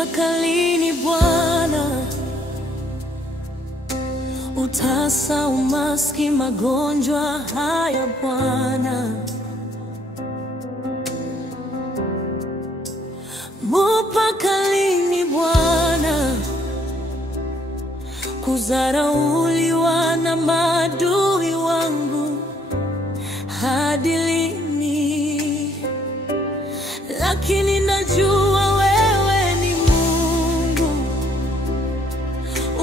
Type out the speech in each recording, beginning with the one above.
Mpaka lini Bwana utasa, umaskini, magonjwa haya Bwana? Mpaka lini Bwana kudharauliwa na maadui wangu? Hadi lini? Lakini najua wewe ni Mungu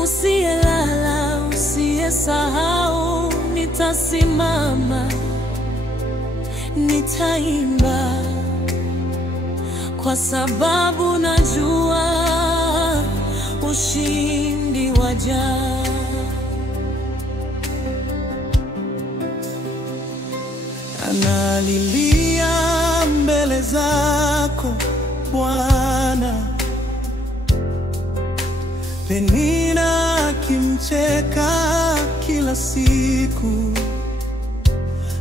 usiyelala, usiyesahau. Nitasimama, nitaimba, kwa sababu najua ushindi waja. Analilia mbele zako Bwana, Penina akimcheka kila siku,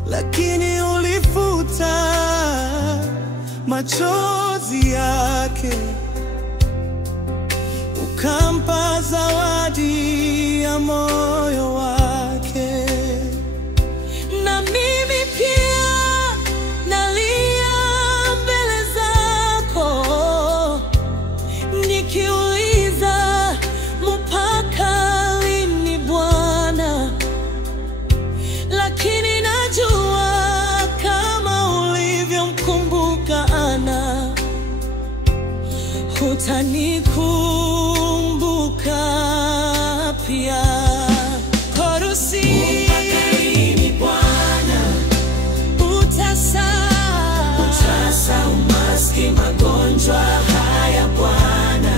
lakini ulifuta machozi yake, ukampa zawadi ya moyo wake. Na mimi pia nalia mbele zako, nikiuliza mpaka lini Bwana? Lakini najua kama ulivyomkumbuka Ana, utanikumbuka pia. Mpaka lini Bwana Utasa, umaskini, magonjwa haya Bwana?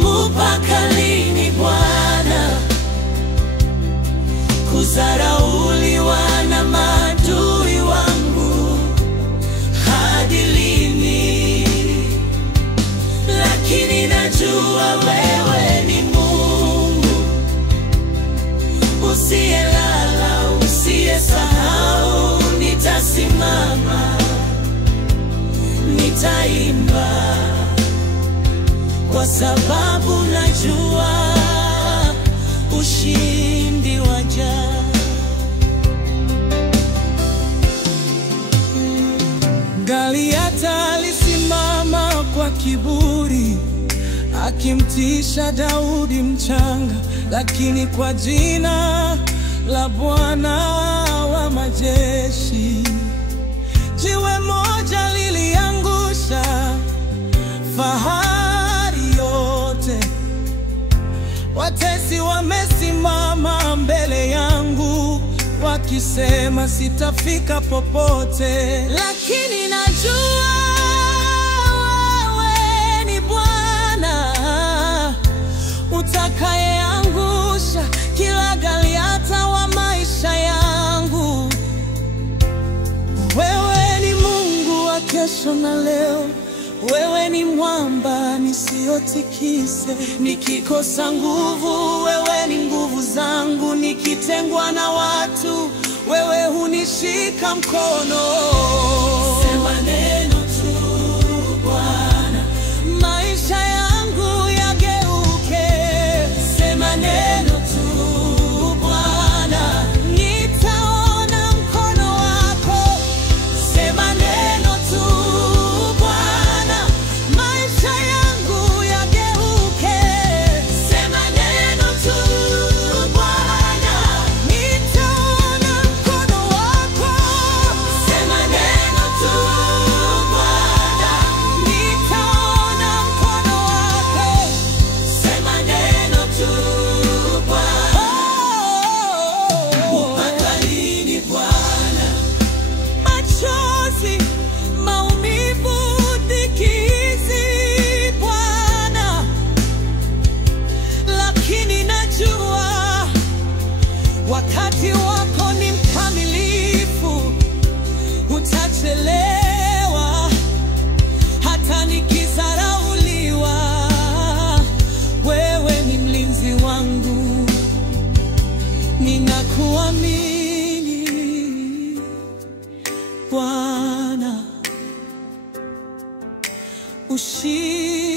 mpaka lini Bwana kudharauliwa na maadui wangu? Hadi lini? Lakini najua wewe ni Mungu usiyelala, usiyesahau. Nitasimama, nitaimba, kwa sababu najua ushindi waja. Goliathi alisimama kwa kiburi, akimtisha Daudi mchanga, lakini kwa jina la Bwana wa majeshi, jiwe moja liliangusha fahari yote. Watesi wamesimama mbele yangu, wakisema sitafika popote, Lakini najua wewe ni Bwana utakayeangusha kila Goliathi wa maisha yangu. wewe ni Mungu wa kesho na leo. Wewe ni mwamba nisiyotikise, nikikosa nguvu wewe ni nguvu zangu, nikitengwa na watu wewe hunishika mkono. Sema neno tu Bwana, maisha yangu yageuke. Sema neno tu Bwana, nitaona mkono wako. Sema neno tu Bwana, maisha yangu yageuke. Sema neno tu Bwana, nitaona mkono wako. Sema neno tu ushindi.